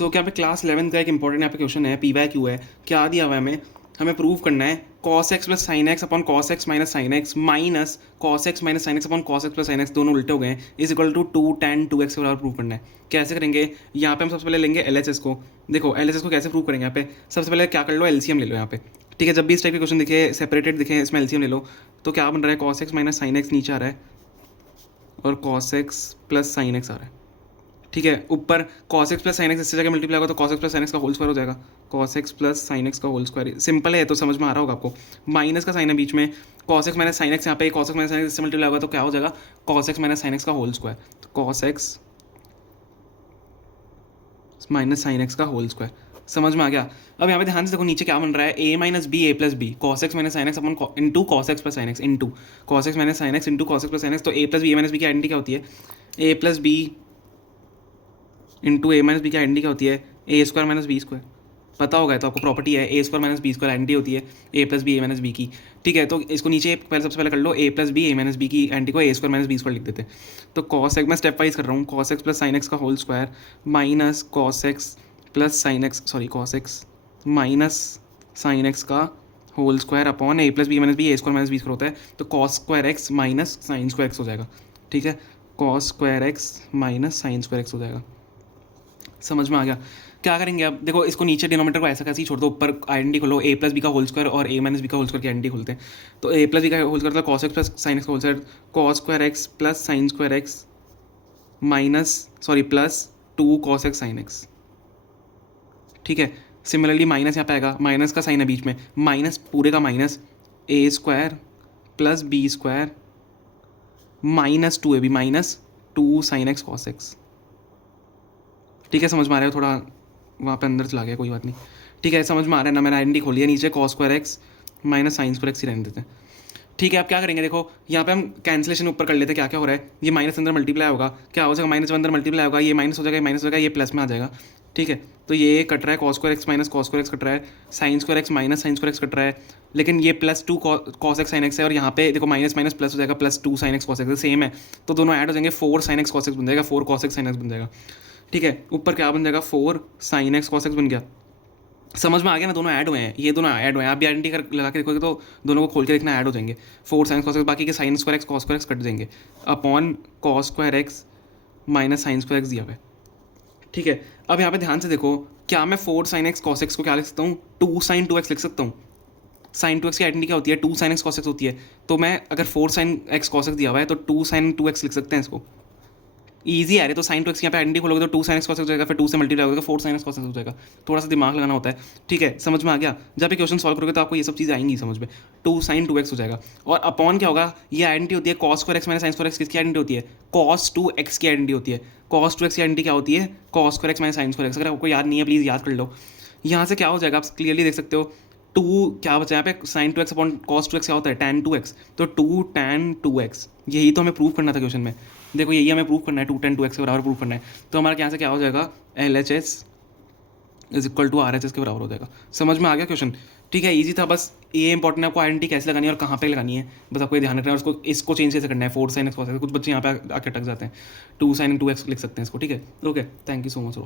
सो क्या पे क्लास 11 का एक इंपॉर्टेंट यहाँ पे क्वेश्चन है, पी वाई क्यू है। क्या दिया हुआ है हमें प्रूव करना है cos x plus sine x upon cos x minus sine x minus cos x minus sine x upon cos x plus sine x, दोनों उल्टे हो गए हैं, is equal to 2 tan 2x के बराबर प्रूव करना है। कैसे करेंगे? यहाँ पे हम सबसे पहले लेंगे LHS को। देखो LHS को कैसे प्रूव करेंगे? यहाँ पे सबसे पहले क्या कर लो, LCM ले लो यहाँ पे। ठीक है, जब भी इस टाइप के क्वेश्चन दिखे सेपरेटेड दिखे, इसमें LCM ले लो। तो क्या बन रहा है, cos x minus sine x नीचे आ रहा है और cos x plus sine x आ रहा है। ठीक है, ऊपर cos x plus sine x इससे जगह मल्टीप्लाई होगा तो cos x plus sine x का होल स्क्वायर हो जाएगा। cos x plus sine x का होल स्क्वायर सिंपल है, तो समझ में आ रहा होगा आपको। माइनस का साइन है बीच में, cos x minus sine x, यहाँ पे cos x minus sine x इससे मल्टीप्लाई होगा तो क्या हो जाएगा, cos x minus sine x का होल स्क्वायर। तो cos x minus sine x का होल स्क्वायर, समझ में आ गया। अब यहाँ पे ध्यान से देखो नीचे क्या बन रहा है, a minus B A plus B, cos x minus sine X अपन into cos x plus sine X into cos x minus sine X into cos x plus sine X. तो a plus B A minus B की identity क्या होती है, a plus B into A minus B की identity क्या होती है, A square minus B square. पता होगा तो आपको, प्रॉपर्टी है A square minus B square identity होती है ए प्लस बी ए माइनस बी की। ठीक है, तो इसको नीचे पहले सबसे पहले कर लो, a plus B A minus B की आइडेंटिटी को a square minus B square लिख देते हैं। तो cos x मैं स्टेप वाइज कर रहा हूँ, cos x plus sine x का whole square minus cos x plus sine x, sorry cos x minus sine x का whole square upon a plus b minus B a square minus B square होता है, तो cos square x minus sine square x हो जाएगा। ठीक है, cos square x minus sine square x हो जाएगा। समझ में आ गया? क्या करेंगे अब देखो, इसको नीचे डिनोमीटर को ऐसा कैसे ही छोड़ दो, ऊपर आइडेंटिटी खोलो, ए प्लस बी का होल स्क्वायर और ए माइनस बी का होल स्क्वायर की आइडेंटिटी खोलते हैं। तो ए प्लस बी का होल स्क्वायर था cos x plus sine x का whole square, cos square x plus sine square x minus sorry plus 2 cos x sine x. ठीक है, सिमिलरली माइनस यहाँ पे आएगा, माइनस का साइन है बीच में, माइनस पूरे का minus a square plus b square minus 2ab minus 2 sine x cos x। ठीक है, समझ में आ रहा है? थोड़ा वहाँ पे अंदर चला गया, कोई बात नहीं। ठीक है, समझ में आ रहा है ना? मैंने आइडेंटिटी खोली है, नीचे cos square x minus sine square x ही रहने देते हैं। ठीक है, अब क्या करेंगे देखो, यहाँ पे हम कैंसिलेशन ऊपर कर लेते हैं। क्या क्या हो रहा है, ये माइनस अंदर मल्टीप्लाई होगा, क्या हो जाएगा, माइनस अंदर मल्टीप्लाई होगा, ये माइनस हो जाएगा, ये माइनस हो जाएगा, ये प्लस में आ जाएगा। ठीक है, तो ये कट रहा है cos square x minus cos square x cut रहा है, sign square x minus sine square x cut रहा है, लेकिन ये plus 2 cos x sine x है, और यहाँ पे देखो माइनस माइनस प्लस हो जाएगा, plus 2 sine x cos x same है, तो दोनों ऐड हो जाएंगे, 4 साइन एक्स cos एक्स बन जाएगा, 4 cos एक्स साइन एक्स बन जाएगा। ठीक है, ऊपर क्या बन जाएगा, 4 साइन एक्स cos एक्स बन गया। समझ में आ गया ना? दोनों ऐड हुए हैं, ये दोनों ऐड हुए हैं। आप भी आइडेंटिटी कर लगा के देखोगे तो दोनों को खोल के देखना, ऐड हो जाएंगे। 4 साइन cos एक्स, बाकी के sine square x cos square x cut जाएंगे, upon cos square x minus sine square x दिया हुआ है। ठीक है, अब यहाँ पे ध्यान से देखो, क्या मैं 4 साइन एक्स cos एक्स को क्या लिख सकता हूँ, 2 साइन 2x लिख सकता हूँ। साइन 2x की आइडेंटिटी क्या होती है, 2 साइन एक्स cos एक्स होती है। तो मैं अगर 4 साइन एक्स cos एक्स दिया हुआ है तो 2 साइन 2x लिख सकते हैं इसको। ईजी है, तो साइन 2x यहाँ पे आइडेंटिटी खोलोगे तो 2 साइन एक्स cos एक्स हो जाएगा, फिर 2 से मल्टीप्लाई होगा 4 साइन एक्स cos एक्स हो जाएगा। थोड़ा सा दिमाग लगाना होता है। ठीक है, समझ में आ गया? जब भी क्वेश्चन सॉल्व करोगे तो आपको ये सब चीज़ आएंगी समझ में। 2 साइन 2x हो जाएगा, और अपॉन क्या होगा, ये आइडेंटिटी होती है cos square x minus sine square x, किसकी आइडेंटिटी होती है, cos 2x की आइडेंटिटी होती है। cos 2x की आइडेंटिटी क्या होती है, cos square x minus sine square x. अगर आपको याद नहीं है प्लीज़ याद कर लो। यहाँ से क्या हो जाएगा, आप क्लियरली देख सकते हो, 2 क्या बचा यहाँ पे, sign 2x upon cos 2x क्या होता है, tan 2x। तो 2 tan 2x, यही तो हमें प्रूव करना था क्वेश्चन में। देखो यही हमें प्रूव करना है, 2 tan 2x के बराबर प्रूव करना है। तो हमारा यहाँ से क्या हो जाएगा, LHS is equal to RHS के बराबर हो जाएगा। समझ में आ गया क्वेश्चन? ठीक है, इजी था। बस ये इंपॉर्टेंट है, आपको आइडेंटिटी कैसे लगानी है और कहाँ पे लगानी है, बस आपको ये ध्यान रखना है। और इसको चेंज कैसे करना है, 4 साइन एक्स cos एक्स। कुछ बच्चे यहाँ पे आके अटक जाते हैं, 2 साइन 2x लिख सकते हैं इसको। ठीक है, okay, thank you so much.